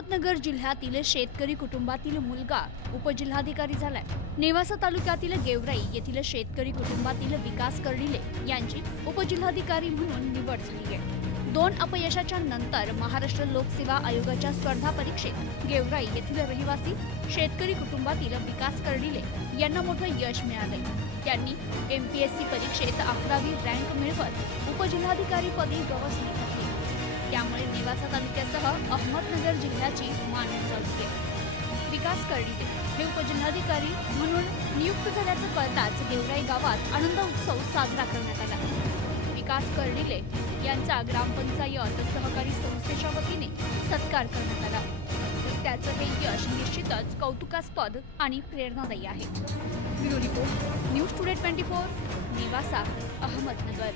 अहमदनगर जिल्ह्यातील शेतकरी कुटुंबातील मुलगा उपजिल्हाधिकारी झालाय. नेवासा तालुक्यातील गेवराई येथील शेतकरी कुटुंबातील विकास कर्डिले यांची उपजिल्हाधिकारी म्हणून निवड झाली आहे. दोन अपयशाच्या नंतर महाराष्ट्र लोकसेवा आयोगाच्या स्पर्धा परीक्षेत गेवराई येथील रहिवासी शेतकरी कुटुंबातील विकास कर्डिले यांना मोठं यश मिळालंय. त्यांनी एमपीएससी परीक्षेत अकरावी रँक मिळवत उपजिल्हाधिकारी पदी घातली त्यामुळे नेवासा तालुक्यासह अहमदनगर जिल्ह्याची मान उंचावली विकास कर्डिले हे उपजिल्हाधिकारी म्हणून नियुक्त झाल्याचं कळताच देवराई गावात आनंद उत्सव साजरा करण्यात आला. विकास कर्डिले यांचा ग्रामपंचायत सहकारी संस्थेच्या वतीने सत्कार करण्यात आला. त्याचं हे यश निश्चितच कौतुकास्पद आणि प्रेरणादायी आहे. Bureau report news today twenty four निवासा Ahmednagar.